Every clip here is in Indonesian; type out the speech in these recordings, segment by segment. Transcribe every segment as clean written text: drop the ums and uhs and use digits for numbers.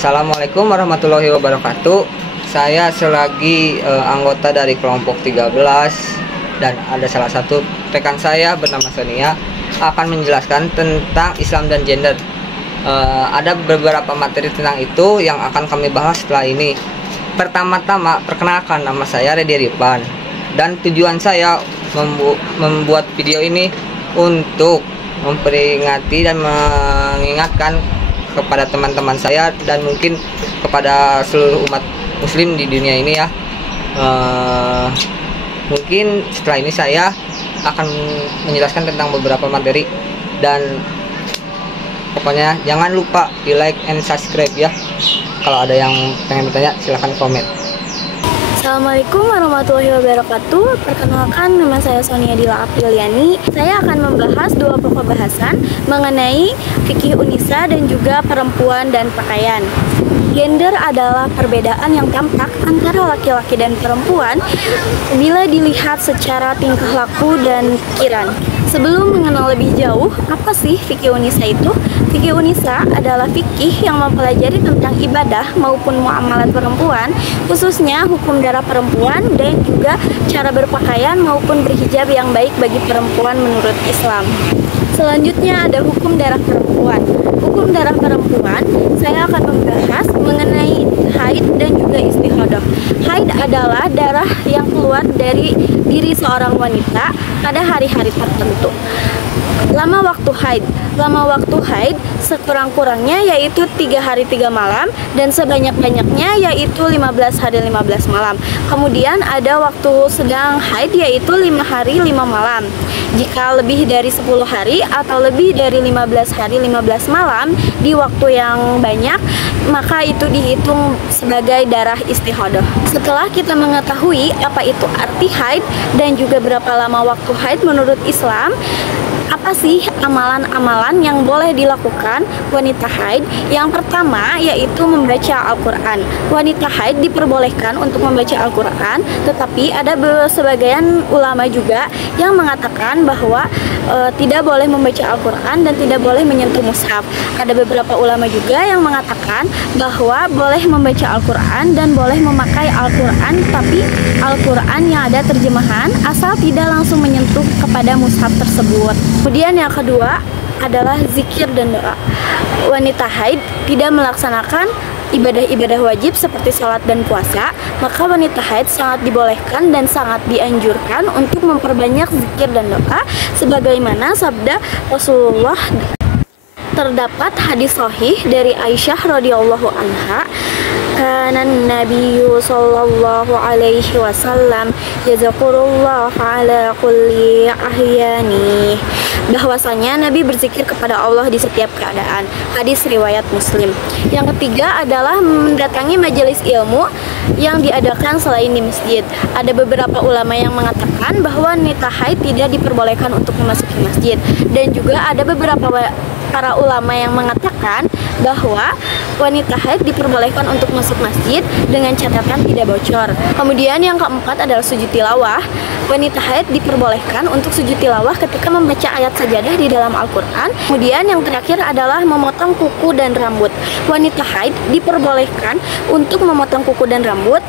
Assalamualaikum warahmatullahi wabarakatuh. Saya selagi anggota dari kelompok 13 dan ada salah satu rekan saya bernama Sonia akan menjelaskan tentang Islam dan gender. Ada beberapa materi tentang itu yang akan kami bahas setelah ini. Pertama-tama, perkenalkan, nama saya Reddy Ripan dan tujuan saya membuat video ini untuk memperingati dan mengingatkan kepada teman-teman saya dan mungkin kepada seluruh umat muslim di dunia ini ya. Mungkin setelah ini saya akan menjelaskan tentang beberapa materi dan pokoknya jangan lupa di like and subscribe ya. Kalau ada yang pengen bertanya silahkan komen. Assalamualaikum warahmatullahi wabarakatuh. Perkenalkan, nama saya Sonia Dila Apriliani. Saya akan membahas dua pokok bahasan mengenai fikih unisa dan juga perempuan dan pakaian. Gender adalah perbedaan yang tampak antara laki-laki dan perempuan bila dilihat secara tingkah laku dan pikiran. Sebelum mengenal lebih jauh, apa sih fikih unisa itu? Fikih unisa adalah fikih yang mempelajari tentang ibadah maupun muamalat perempuan, khususnya hukum darah perempuan dan juga cara berpakaian maupun berhijab yang baik bagi perempuan menurut Islam. Selanjutnya ada hukum darah perempuan. Hukum darah perempuan, saya akan membahas mengenai haid dan juga istihadah. Haid adalah darah yang keluar dari diri seorang wanita pada hari-hari tertentu. Lama waktu haid sekurang-kurangnya yaitu 3 hari 3 malam dan sebanyak-banyaknya yaitu 15 hari 15 malam. Kemudian ada waktu sedang haid yaitu 5 hari 5 malam. Jika lebih dari 10 hari atau lebih dari 15 hari 15 malam di waktu yang banyak, maka itu dihitung sebagai darah istihadah. Setelah kita mengetahui apa itu arti haid dan juga berapa lama waktu haid menurut Islam, apa sih amalan-amalan yang boleh dilakukan wanita haid? Yang pertama yaitu membaca Al-Quran. Wanita haid diperbolehkan untuk membaca Al-Quran, tetapi ada sebagian ulama juga yang mengatakan bahwa tidak boleh membaca Al-Quran dan tidak boleh menyentuh mushaf. Ada beberapa ulama juga yang mengatakan bahwa boleh membaca Al-Quran dan boleh memakai Al-Quran, tapi Al-Quran yang ada terjemahan asal tidak langsung menyentuh kepada mushaf tersebut. Kemudian yang kedua adalah zikir dan doa. Wanita haid tidak melaksanakan ibadah-ibadah wajib seperti sholat dan puasa, maka wanita haid sangat dibolehkan dan sangat dianjurkan untuk memperbanyak zikir dan doa sebagaimana sabda Rasulullah. Terdapat hadis sahih dari Aisyah radhiyallahu anha, kana nabiyyu sallallahu alaihi wasallam yazkurullah ala kulli ahyani, bahwasanya Nabi berzikir kepada Allah di setiap keadaan. Hadis riwayat Muslim. Yang ketiga adalah mendatangi majelis ilmu yang diadakan selain di masjid. Ada beberapa ulama yang mengatakan bahwa wanita haid tidak diperbolehkan untuk memasuki masjid, dan juga ada beberapa para ulama yang mengatakan bahwa wanita haid diperbolehkan untuk masuk masjid dengan catatan tidak bocor. Kemudian yang keempat adalah sujud tilawah. Wanita haid diperbolehkan untuk sujud tilawah ketika membaca ayat sajadah di dalam Al-Quran. Kemudian yang terakhir adalah memotong kuku dan rambut. Wanita haid diperbolehkan untuk memotong kuku dan rambut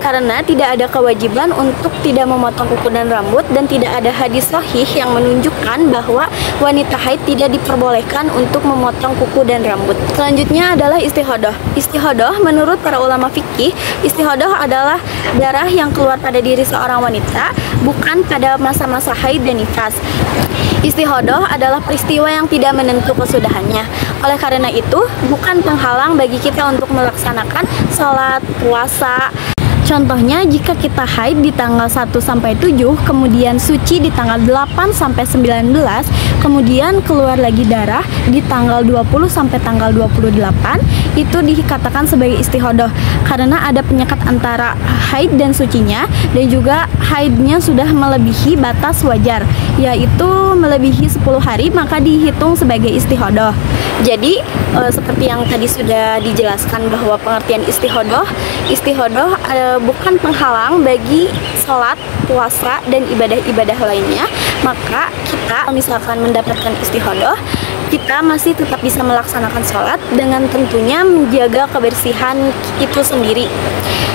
karena tidak ada kewajiban untuk tidak memotong kuku dan rambut, dan tidak ada hadis sahih yang menunjukkan bahwa wanita haid tidak diperbolehkan untuk memotong kuku dan rambut. Selanjutnya adalah istihadah. Istihadah menurut para ulama fikih, istihadah adalah darah yang keluar pada diri seorang wanita, bukan pada masa-masa haid dan nifas. Istihadah adalah peristiwa yang tidak menentu kesudahannya. Oleh karena itu, bukan penghalang bagi kita untuk melaksanakan sholat, puasa. Contohnya, jika kita haid di tanggal 1 sampai 7, kemudian suci di tanggal 8 sampai 19, kemudian keluar lagi darah di tanggal 20 sampai tanggal 28, itu dikatakan sebagai istihadah karena ada penyekat antara haid dan sucinya, dan juga haidnya sudah melebihi batas wajar, yaitu melebihi 10 hari, maka dihitung sebagai istihadah. Jadi seperti yang tadi sudah dijelaskan bahwa pengertian istihadah bukan penghalang bagi sholat, puasa, dan ibadah-ibadah lainnya. Maka kita misalkan mendapatkan istihadah, kita masih tetap bisa melaksanakan sholat dengan tentunya menjaga kebersihan itu sendiri.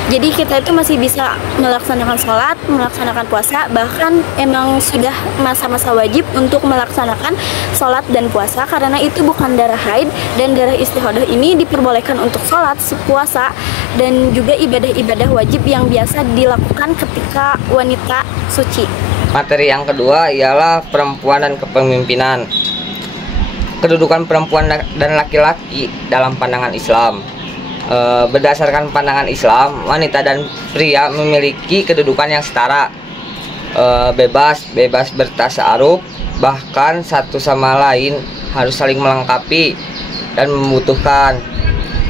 Jadi kita itu masih bisa melaksanakan sholat, melaksanakan puasa, bahkan emang sudah masa-masa wajib untuk melaksanakan sholat dan puasa karena itu bukan darah haid, dan darah istihadah ini diperbolehkan untuk sholat, puasa, dan juga ibadah-ibadah wajib yang biasa dilakukan ketika wanita suci. Materi yang kedua ialah perempuan dan kepemimpinan. Kedudukan perempuan dan laki-laki dalam pandangan Islam. Berdasarkan pandangan Islam, wanita dan pria memiliki kedudukan yang setara, bebas bertasaruf, bahkan satu sama lain harus saling melengkapi dan membutuhkan.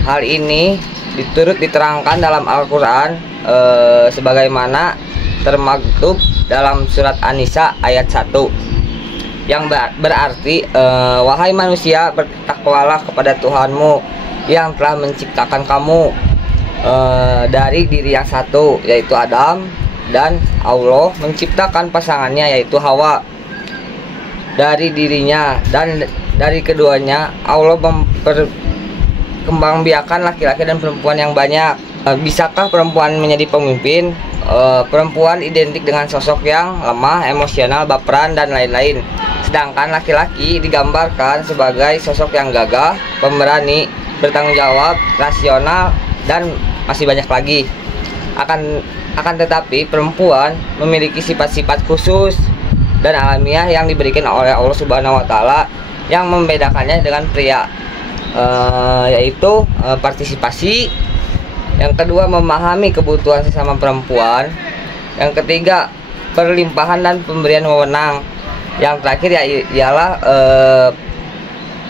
Hal ini diturut diterangkan dalam Al-Quran sebagaimana termaktub dalam surat An-Nisa ayat 1 yang berarti wahai manusia, bertakwalah kepada Tuhanmu yang telah menciptakan kamu dari diri yang satu, yaitu Adam, dan Allah menciptakan pasangannya, yaitu Hawa, dari dirinya, dan dari keduanya Allah memperkembangbiakan laki-laki dan perempuan yang banyak. Bisakah perempuan menjadi pemimpin? Perempuan identik dengan sosok yang lemah, emosional, baperan, dan lain-lain. Sedangkan laki-laki digambarkan sebagai sosok yang gagah, pemberani, bertanggung jawab, rasional, dan masih banyak lagi. Akan tetapi perempuan memiliki sifat-sifat khusus dan alamiah yang diberikan oleh Allah Subhanahu wa Ta'ala yang membedakannya dengan pria, yaitu partisipasi. Yang kedua, memahami kebutuhan sesama perempuan. Yang ketiga, perlimpahan dan pemberian wewenang. Yang terakhir ialah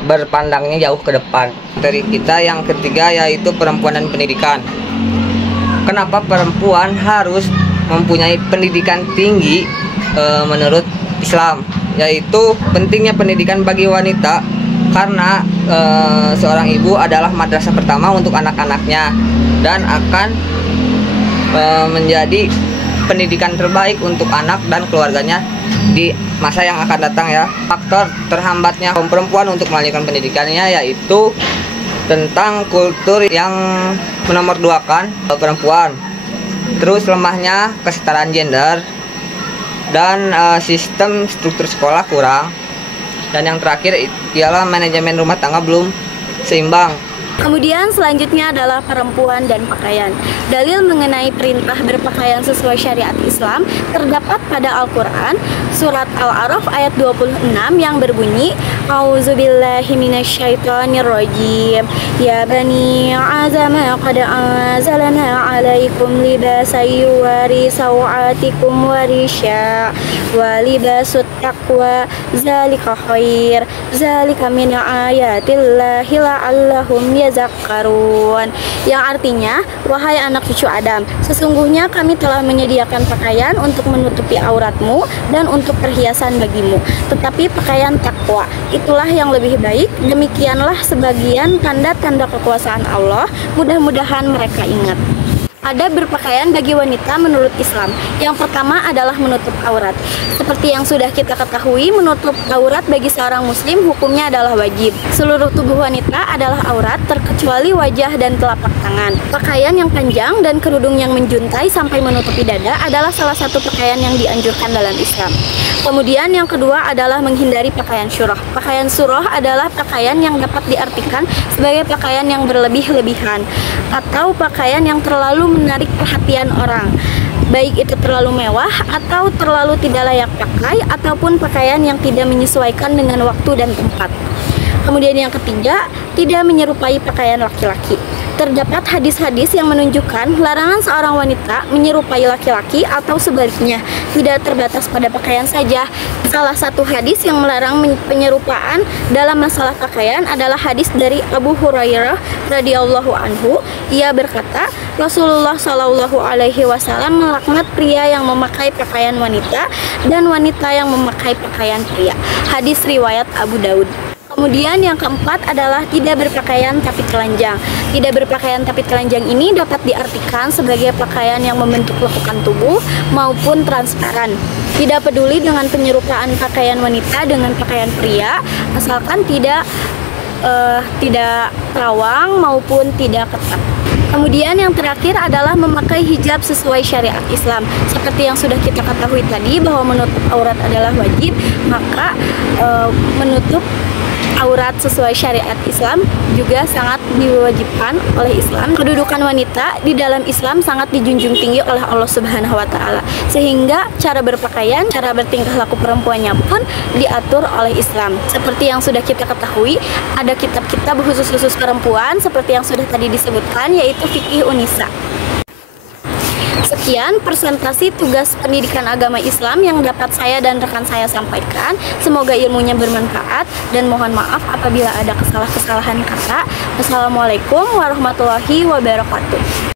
berpandangnya jauh ke depan. Dari kita yang ketiga yaitu perempuan dan pendidikan. Kenapa perempuan harus mempunyai pendidikan tinggi menurut Islam? Yaitu pentingnya pendidikan bagi wanita karena seorang ibu adalah madrasah pertama untuk anak-anaknya dan akan menjadi pendidikan terbaik untuk anak dan keluarganya di masa yang akan datang ya. Faktor terhambatnya kaum perempuan untuk melanjutkan pendidikannya yaitu tentang kultur yang menomorduakan perempuan, terus lemahnya kesetaraan gender, dan sistem struktur sekolah kurang, dan yang terakhir ialah manajemen rumah tangga belum seimbang. Kemudian selanjutnya adalah perempuan dan pakaian. Dalil mengenai perintah berpakaian sesuai syariat Islam terdapat pada Al-Quran surat Al-A'raf ayat 26 yang berbunyi A'udzubillahi minasyaitonirrajim Ya bani azama qad anzalna alaikum libasan yuwari sawatikum warisya wa libasut taqwa zalika khair zalika min ayatillahi la'allahum yazakkarun, yang artinya, wahai anak cucu Adam, sesungguhnya kami telah menyediakan pakaian untuk menutupi auratmu dan untuk perhiasan bagimu, tetapi pakaian takwa itulah yang lebih baik. Demikianlah sebagian tanda-tanda kekuasaan Allah, mudah-mudahan mereka ingat. Ada berpakaian bagi wanita menurut Islam. Yang pertama adalah menutup aurat. Seperti yang sudah kita ketahui, menutup aurat bagi seorang muslim hukumnya adalah wajib. Seluruh tubuh wanita adalah aurat terkecuali wajah dan telapak tangan. Pakaian yang panjang dan kerudung yang menjuntai sampai menutupi dada adalah salah satu pakaian yang dianjurkan dalam Islam. Kemudian yang kedua adalah menghindari pakaian syurah. Pakaian syurah adalah pakaian yang dapat diartikan sebagai pakaian yang berlebih-lebihan atau pakaian yang terlalu menarik perhatian orang, baik itu terlalu mewah atau terlalu tidak layak pakai, ataupun pakaian yang tidak menyesuaikan dengan waktu dan tempat. Kemudian yang ketiga, tidak menyerupai pakaian laki-laki. Terdapat hadis-hadis yang menunjukkan larangan seorang wanita menyerupai laki-laki atau sebaliknya, tidak terbatas pada pakaian saja. Salah satu hadis yang melarang penyerupaan dalam masalah pakaian adalah hadis dari Abu Hurairah radhiyallahu anhu. Ia berkata, Rasulullah Shallallahu alaihi wasallam melaknat pria yang memakai pakaian wanita dan wanita yang memakai pakaian pria. Hadis riwayat Abu Daud. Kemudian yang keempat adalah tidak berpakaian tapi telanjang. Tidak berpakaian tapi telanjang ini dapat diartikan sebagai pakaian yang membentuk lekukan tubuh maupun transparan. Tidak peduli dengan penyerupaan pakaian wanita dengan pakaian pria, asalkan tidak terawang maupun tidak ketat. Kemudian yang terakhir adalah memakai hijab sesuai syariat Islam. Seperti yang sudah kita ketahui tadi bahwa menutup aurat adalah wajib, maka menutup aurat sesuai syariat Islam juga sangat diwajibkan oleh Islam. Kedudukan wanita di dalam Islam sangat dijunjung tinggi oleh Allah Subhanahu wa taala. Sehingga cara berpakaian, cara bertingkah laku perempuannya pun diatur oleh Islam. Seperti yang sudah kita ketahui, ada kitab-kitab khusus perempuan seperti yang sudah tadi disebutkan, yaitu Fiqih Unisa. Sekian presentasi tugas pendidikan agama Islam yang dapat saya dan rekan saya sampaikan. Semoga ilmunya bermanfaat dan mohon maaf apabila ada kesalahan kata. Wassalamualaikum warahmatullahi wabarakatuh.